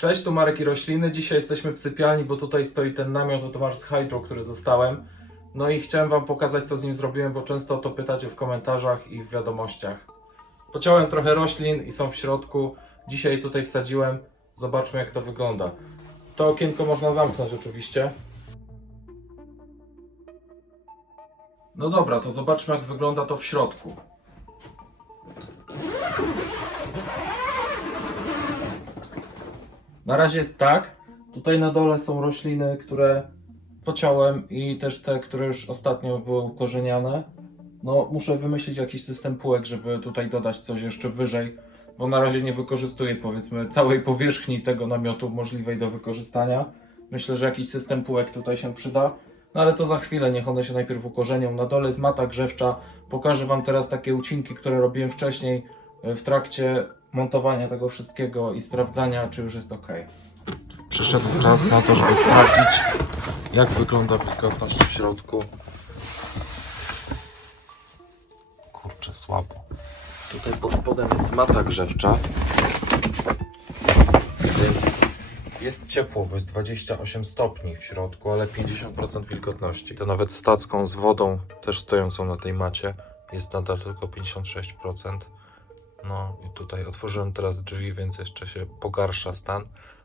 Cześć, tu Marek i Rośliny. Dzisiaj jesteśmy w sypialni, bo tutaj stoi ten namiot od Mars Hydro, który dostałem. No i chciałem Wam pokazać, co z nim zrobiłem, bo często o to pytacie w komentarzach i w wiadomościach. Pociąłem trochę roślin i są w środku. Dzisiaj tutaj wsadziłem. Zobaczmy, jak to wygląda. To okienko można zamknąć oczywiście. No dobra, to zobaczmy, jak wygląda to w środku. Na razie jest tak. Tutaj na dole są rośliny, które pociąłem i też te, które już ostatnio były ukorzeniane. No, muszę wymyślić jakiś system półek, żeby tutaj dodać coś jeszcze wyżej, bo na razie nie wykorzystuję powiedzmy całej powierzchni tego namiotu możliwej do wykorzystania. Myślę, że jakiś system półek tutaj się przyda. No ale to za chwilę, niech one się najpierw ukorzenią. Na dole jest mata grzewcza. Pokażę Wam teraz takie ucinki, które robiłem wcześniej e, w trakcie montowania tego wszystkiego i sprawdzania, czy już jest ok. Przyszedł czas na to, żeby sprawdzić, jak wygląda wilgotność w środku. Kurczę, słabo. Tutaj pod spodem jest mata grzewcza, więc jest ciepło, bo jest 28 stopni w środku, ale 50% wilgotności. To nawet stacką z wodą, też stojącą na tej macie, jest nadal tylko 56%. No i tutaj otworzyłem teraz drzwi, więc jeszcze się pogarsza stan.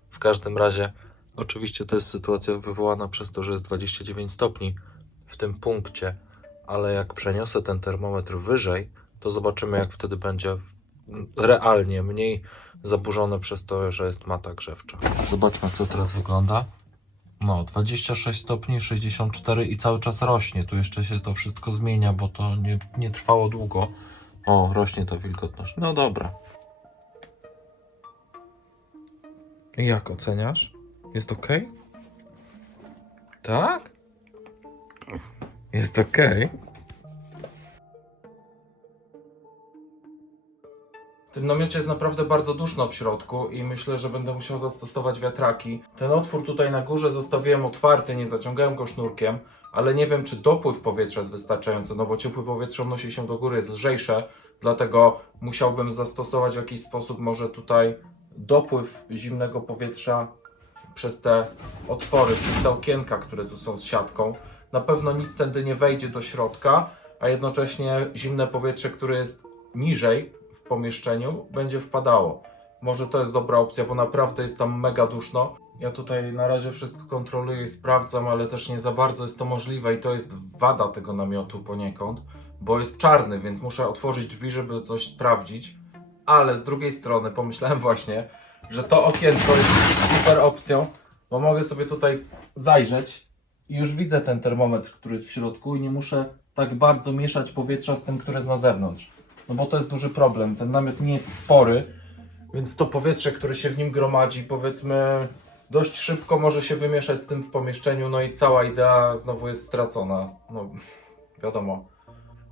W każdym razie, oczywiście to jest sytuacja wywołana przez to, że jest 29 stopni w tym punkcie, ale jak przeniosę ten termometr wyżej, to zobaczymy, jak wtedy będzie realnie mniej zaburzone przez to, że jest mata grzewcza. Zobaczmy, jak to teraz wygląda. No, 26 stopni, 64 i cały czas rośnie. Tu jeszcze się to wszystko zmienia, bo to nie, nie trwało długo. O, rośnie ta wilgotność. No dobra. Jak oceniasz? Jest ok? Tak? Jest ok. W tym namiocie jest naprawdę bardzo duszno w środku i myślę, że będę musiał zastosować wiatraki. Ten otwór tutaj na górze zostawiłem otwarty, nie zaciągałem go sznurkiem, ale nie wiem, czy dopływ powietrza jest wystarczający, no bo ciepłe powietrze unosi się do góry, jest lżejsze, dlatego musiałbym zastosować w jakiś sposób może tutaj dopływ zimnego powietrza przez te otwory, przez te okienka, które tu są z siatką. Na pewno nic tędy nie wejdzie do środka, a jednocześnie zimne powietrze, które jest niżej w pomieszczeniu, będzie wpadało. Może to jest dobra opcja, bo naprawdę jest tam mega duszno. Ja tutaj na razie wszystko kontroluję i sprawdzam, ale też nie za bardzo jest to możliwe i to jest wada tego namiotu poniekąd, bo jest czarny, więc muszę otworzyć drzwi, żeby coś sprawdzić. Ale z drugiej strony pomyślałem właśnie, że to okienko jest super opcją, bo mogę sobie tutaj zajrzeć i już widzę ten termometr, który jest w środku i nie muszę tak bardzo mieszać powietrza z tym, które jest na zewnątrz. No bo to jest duży problem. Ten namiot nie jest spory, więc to powietrze, które się w nim gromadzi, powiedzmy, dość szybko może się wymieszać z tym w pomieszczeniu, no i cała idea znowu jest stracona. No, wiadomo.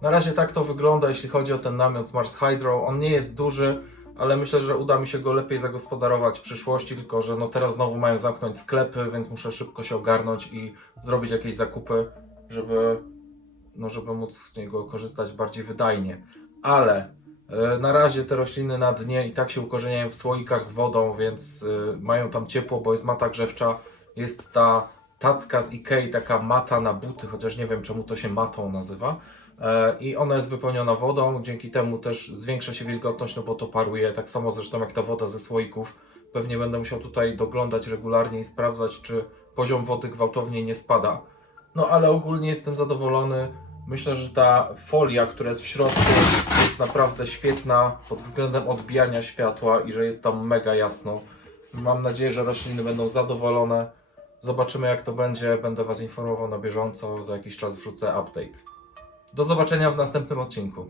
Na razie tak to wygląda, jeśli chodzi o ten namiot z Mars Hydro. On nie jest duży, ale myślę, że uda mi się go lepiej zagospodarować w przyszłości, tylko że no teraz znowu mają zamknąć sklepy, więc muszę szybko się ogarnąć i zrobić jakieś zakupy, żeby, no, żeby móc z niego korzystać bardziej wydajnie. Ale e, na razie te rośliny na dnie i tak się ukorzeniają w słoikach z wodą, więc e, mają tam ciepło, bo jest mata grzewcza. Jest ta tacka z Ikei, taka mata na buty, chociaż nie wiem czemu to się matą nazywa. E, I ona jest wypełniona wodą, dzięki temu też zwiększa się wilgotność, no bo to paruje, tak samo zresztą jak ta woda ze słoików. Pewnie będę musiał tutaj doglądać regularnie i sprawdzać, czy poziom wody gwałtownie nie spada. No ale ogólnie jestem zadowolony. Myślę, że ta folia, która jest w środku, jest naprawdę świetna pod względem odbijania światła i że jest tam mega jasno. Mam nadzieję, że rośliny będą zadowolone. Zobaczymy jak to będzie. Będę Was informował na bieżąco. Za jakiś czas wrzucę update. Do zobaczenia w następnym odcinku.